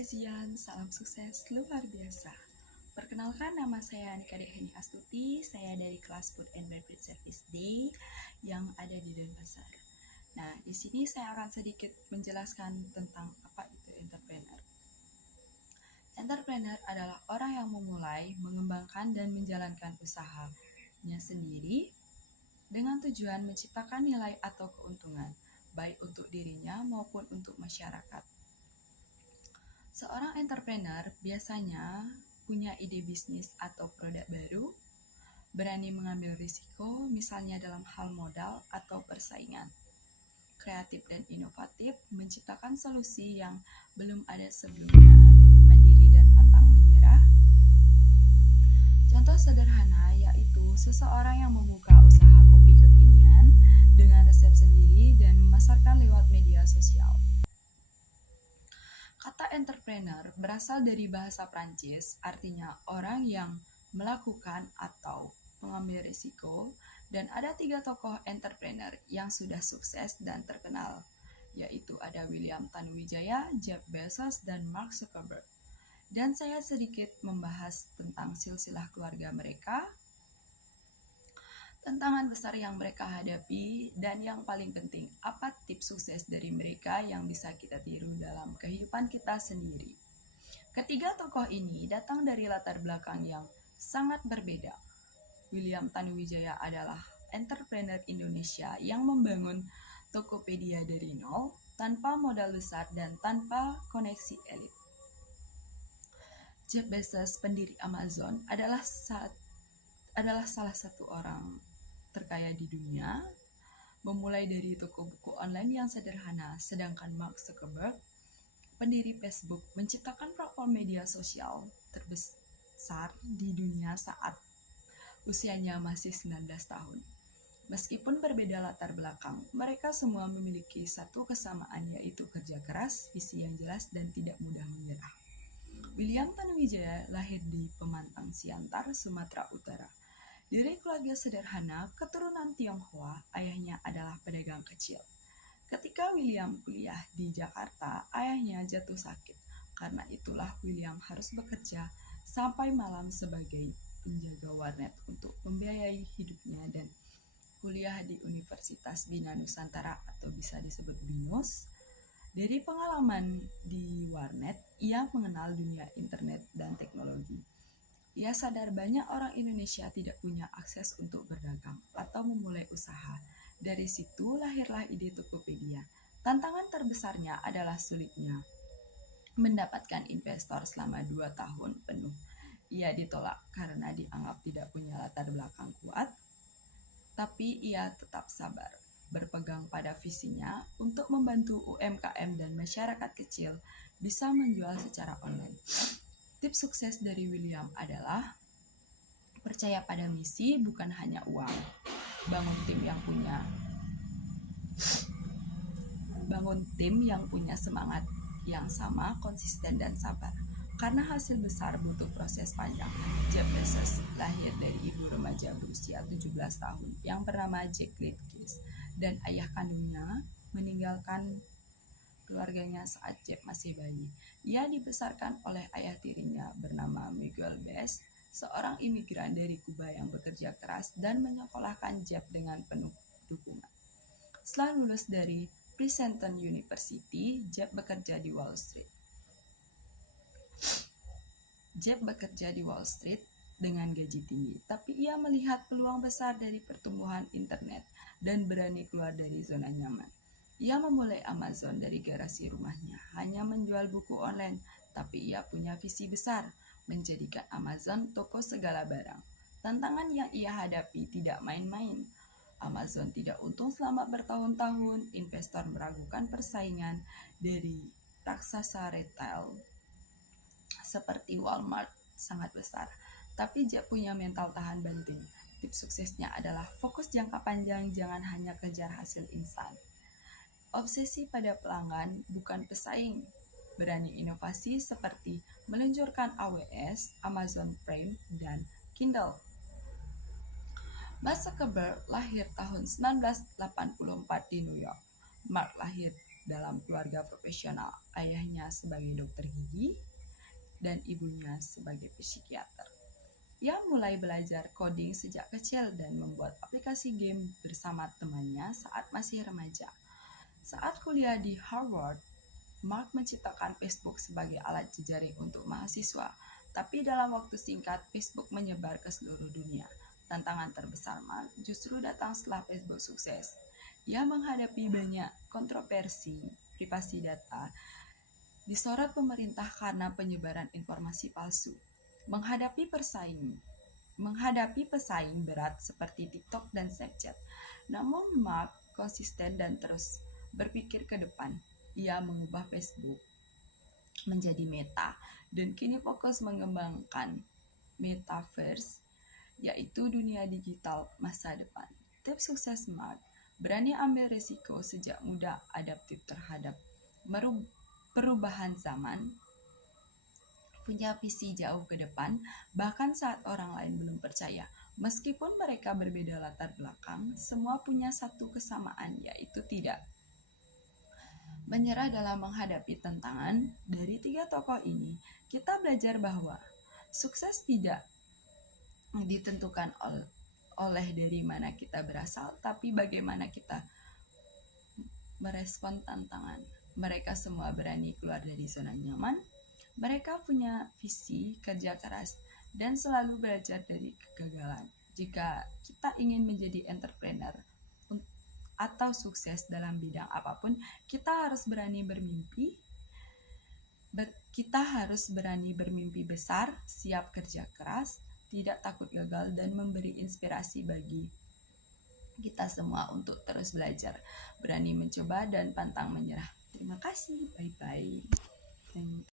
Hai Zian, salam sukses luar biasa. Perkenalkan, nama saya Anika Deheni Astuti. Saya dari kelas Food and Beverage Service Day yang ada di Denpasar. Nah, di sini saya akan sedikit menjelaskan tentang apa itu entrepreneur. Entrepreneur adalah orang yang memulai, mengembangkan, dan menjalankan usahanya sendiri dengan tujuan menciptakan nilai atau keuntungan, baik untuk dirinya maupun untuk masyarakat. Seorang entrepreneur biasanya punya ide bisnis atau produk baru, berani mengambil risiko misalnya dalam hal modal atau persaingan. Kreatif dan inovatif, menciptakan solusi yang belum ada sebelumnya, mandiri dan pantang menyerah. Contoh sederhana yaitu seseorang yang membuka usaha kopi kekinian dengan resep sendiri dan memasarkan lewat media sosial. Kata entrepreneur berasal dari bahasa Prancis, artinya orang yang melakukan atau mengambil risiko, dan ada 3 tokoh entrepreneur yang sudah sukses dan terkenal, yaitu ada William Tanuwijaya, Jeff Bezos, dan Mark Zuckerberg. Dan saya sedikit membahas tentang silsilah keluarga mereka, tantangan besar yang mereka hadapi, dan yang paling penting, apa tips sukses dari mereka yang bisa kita tiru dalam kehidupan kita sendiri. Ketiga tokoh ini datang dari latar belakang yang sangat berbeda. William Tanuwijaya adalah entrepreneur Indonesia yang membangun Tokopedia dari nol, tanpa modal besar dan tanpa koneksi elit. Jeff Bezos, pendiri Amazon, adalah salah satu orang terkaya di dunia, memulai dari toko buku online yang sederhana, sedangkan Mark Zuckerberg, pendiri Facebook, menciptakan platform media sosial terbesar di dunia saat usianya masih 19 tahun. Meskipun berbeda latar belakang, mereka semua memiliki satu kesamaan, yaitu kerja keras, visi yang jelas, dan tidak mudah menyerah. William Tanuwijaya lahir di Pemantang Siantar, Sumatera Utara. Dari keluarga sederhana, keturunan Tionghoa, ayahnya adalah pedagang kecil. Ketika William kuliah di Jakarta, ayahnya jatuh sakit. Karena itulah William harus bekerja sampai malam sebagai penjaga warnet untuk membiayai hidupnya dan kuliah di Universitas Bina Nusantara atau bisa disebut BINUS. Dari pengalaman di warnet, ia mengenal dunia internet dan teknologi. Ia sadar banyak orang Indonesia tidak punya akses untuk berdagang atau memulai usaha. Dari situ lahirlah ide Tokopedia. Tantangan terbesarnya adalah sulitnya mendapatkan investor selama 2 tahun penuh. Ia ditolak karena dianggap tidak punya latar belakang kuat, tapi ia tetap sabar, berpegang pada visinya untuk membantu UMKM dan masyarakat kecil bisa menjual secara online. Tips sukses dari William adalah percaya pada misi, bukan hanya uang. Bangun tim yang punya semangat yang sama, konsisten dan sabar. Karena hasil besar butuh proses panjang. Jeff Bezos lahir dari ibu remaja berusia 17 tahun yang bernama Jacqueline Kiss, dan ayah kandungnya meninggalkan keluarganya saat Jeff masih bayi. Ia dibesarkan oleh ayah tirinya bernama Miguel Bez, seorang imigran dari Kuba yang bekerja keras dan menyekolahkan Jeff dengan penuh dukungan. Setelah lulus dari Princeton University, Jeff bekerja di Wall Street dengan gaji tinggi, tapi ia melihat peluang besar dari pertumbuhan internet dan berani keluar dari zona nyaman. Ia memulai Amazon dari garasi rumahnya, hanya menjual buku online, tapi ia punya visi besar, menjadikan Amazon toko segala barang. Tantangan yang ia hadapi tidak main-main. Amazon tidak untung selama bertahun-tahun, investor meragukan persaingan dari raksasa retail seperti Walmart sangat besar. Tapi Jeff punya mental tahan banting. Tips suksesnya adalah fokus jangka panjang, jangan hanya kejar hasil instan. Obsesi pada pelanggan, bukan pesaing. Berani inovasi seperti meluncurkan AWS, Amazon Prime, dan Kindle. Mark Zuckerberg lahir tahun 1984 di New York. Mark lahir dalam keluarga profesional. Ayahnya sebagai dokter gigi dan ibunya sebagai psikiater. Ia mulai belajar coding sejak kecil dan membuat aplikasi game bersama temannya saat masih remaja. Saat kuliah di Harvard, Mark menciptakan Facebook sebagai alat jejaring untuk mahasiswa, tapi dalam waktu singkat Facebook menyebar ke seluruh dunia. Tantangan terbesar Mark justru datang setelah Facebook sukses. Ia menghadapi banyak kontroversi privasi data, disorot pemerintah karena penyebaran informasi palsu, menghadapi pesaing berat seperti TikTok dan Snapchat. Namun Mark konsisten dan terus berpikir ke depan. Ia mengubah Facebook menjadi Meta dan kini fokus mengembangkan Metaverse, yaitu dunia digital masa depan. Tips sukses Mark: berani ambil risiko sejak muda, adaptif terhadap perubahan zaman, punya visi jauh ke depan, bahkan saat orang lain belum percaya. Meskipun mereka berbeda latar belakang, semua punya satu kesamaan, yaitu tidak menyerah dalam menghadapi tantangan. Dari 3 tokoh ini, kita belajar bahwa sukses tidak ditentukan oleh dari mana kita berasal, tapi bagaimana kita merespon tantangan. Mereka semua berani keluar dari zona nyaman. Mereka punya visi, kerja keras, dan selalu belajar dari kegagalan. Jika kita ingin menjadi entrepreneur atau sukses dalam bidang apapun, kita harus berani bermimpi besar, siap kerja keras, tidak takut gagal, dan memberi inspirasi bagi kita semua untuk terus belajar, berani mencoba, dan pantang menyerah. Terima kasih, bye-bye.